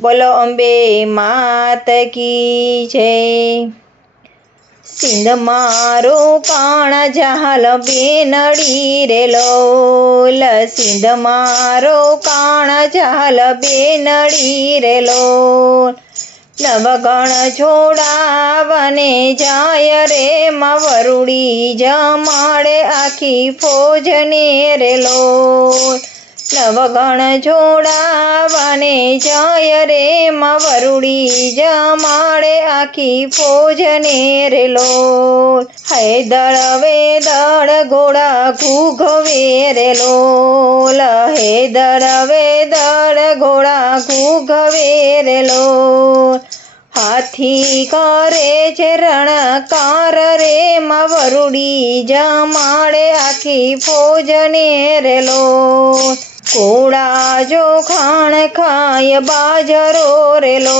બોલો અંબે માત કી જય. સિંધ મારો કાણ જહાલ બેનડી રે લોલ સિંધ મારો કાણ જહાલ બેનડી રે લોલ નવગણ છોડાવને જાય રે મવરુડી જમાડે આખી ફોજને રે લોલ નવગણ જોડાવાને જાય રે મવરુડી જમાડે આખી ફોજને રે લોલ. દળવે વેદળ ઘોડા ઘૂઘવે રે લોલ. દળવે વેદળ ઘોડા ઘૂઘવે રે હાથી કરે છે રણકાર રે, મવરુડી જમાડે આખી ફોજને રેલો. ઘોડા જો ખાણ ખાય, બાજરો રેલો.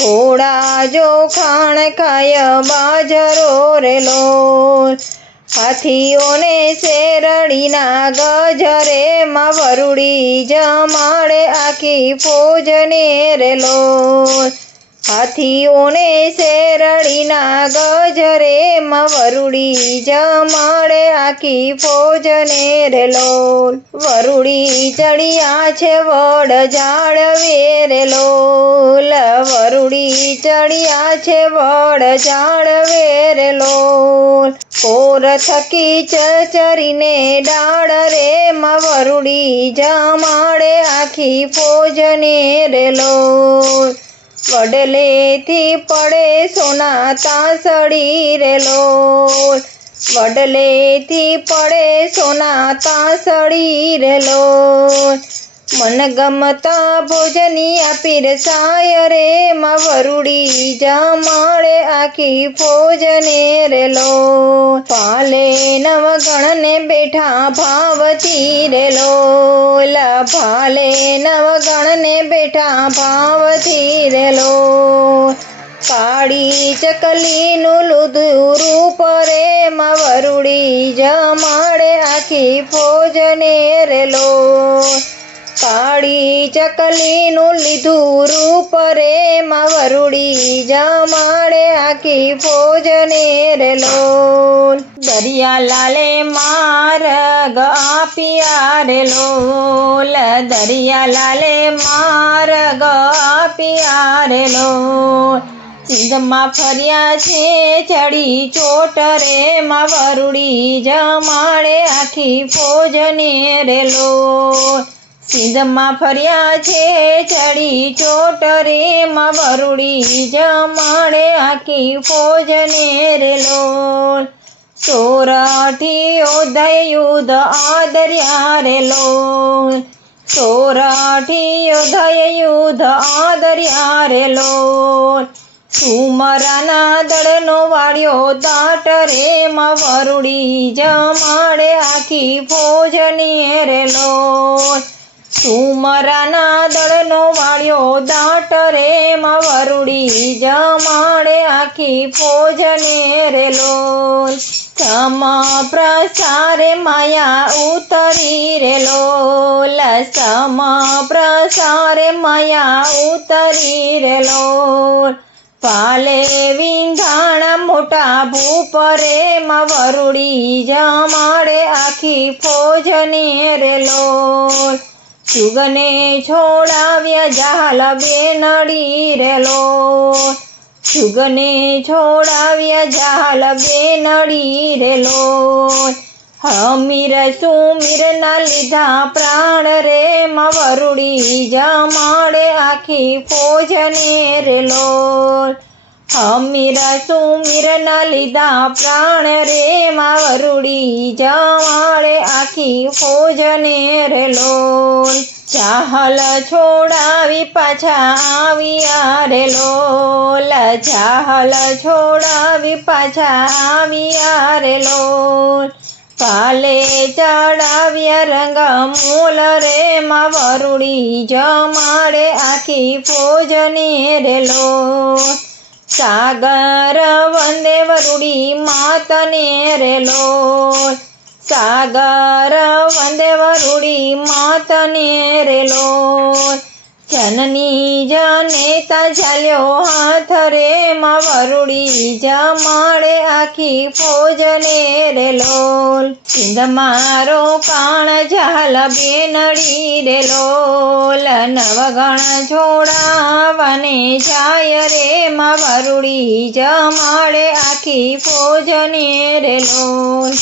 ઘોડા જો ખાણ ખાય, બાજરો રેલો. હાથીઓને શેરડીના ગજરે, મવરુડી જમાડે આખી ફોજને રે લોલ હાથીઓને શેરડીના ગજરે મવરુડી જમાડે આખી ફોજને રેલો વરુડી ચડિયા છે વડ જાળવે રે વરુડી ચડિયા છે વડ જાળવે રે કોર થકી ચચરીને ડાળ રે મવરુડી જમાડે આખી ફોજને રે લોલ વડલેથી પડે સોના તાસડી રે લોલ. વડલેથી પડે સોના તાસડી રે લોલ. મન ગમતા ભોજની આપી રે મવરુડી જમાડે આખી ભોજને રે લો પાલે નવગણને બેઠા ભાવથી રે લોલ. ભાલે નવગણને બેઠા ભાવથી રેલો. કાળી ચકલીનું લુધું રૂપ રે મવરુડી જમાડે આખી ફોજને રે લોલ કાળી ચકલીનું લીધું રૂપ રે મવરુડી જમાડે આખી ફોજને રે દરિયા લાલે માર્ગ આપ્યા રે લોલ દરિયા લાલે માર્ગ આપ્યા રે લોલ સિંધમાં ફર્યા છે ચડી ચોટ રે મવરુડી જમાડે આખી ફોજને રે લોલ સિંધમાં ફર્યા છે ચડી ચોટ રે મવરુડી જમાડે આખી ફોજને રે લોલ સોરઠી ઉદય યુદ્ધ આદર્યા રેલો. સોરઠી ઉદય યુદ્ધ આદર્યા રેલો. સુમરાના દળનો વાળ્યો દાટ રે મવરુડી જમાડે આખી ફોજની રે લોલ સુમરાના દળનો વાળ્યો દાટ રે મવરુડી જમાડે આખી ફોજને રે લોલ સમ પ્રસારે માયા ઉતરી રે લોલ. સમ પ્રસારે માયા ઉતરી રે લોલ. પાલે વિંધાણ મોટા ભૂપરે મવરુડી જમાડે આખી ફોજને રે સુગને છોડાવ્યા જાલ બેનડી રે લોલ સુગને છોડાવ્યા જાલ બેનડી રે લોલ હમીર સુમીર ના લીધા પ્રાણ રે મવરુડી જમાડે આખી ફોજને રે હમીર સુમીર ના લીધા પ્રાણ રે માવરુડી જમાડે આખી ફોજને રે લોલ ચાહલ છોડાવી પાછા આવ્યા રે લોલ ચાહલ છોડાવી પાછા આવ્યા રે લોલ પાલે ચડાવ્યા રંગ મૂલ રે માવરુડી જમાડે આખી ફોજને રે લોલ સાગર વંદે વરુડી માતને રે લોલ સાગર વંદે જનની જનેતા ચાલ્યો હાથ રે માં વરુડી જમાડે આખી ફોજને રે લોલ સિંધ મારો કાણ ઝાલ બેનડી રે લોલ નવગણ છોડાવને જાય રે માં વરુડી જમાડે આખી ફોજને રે લોલ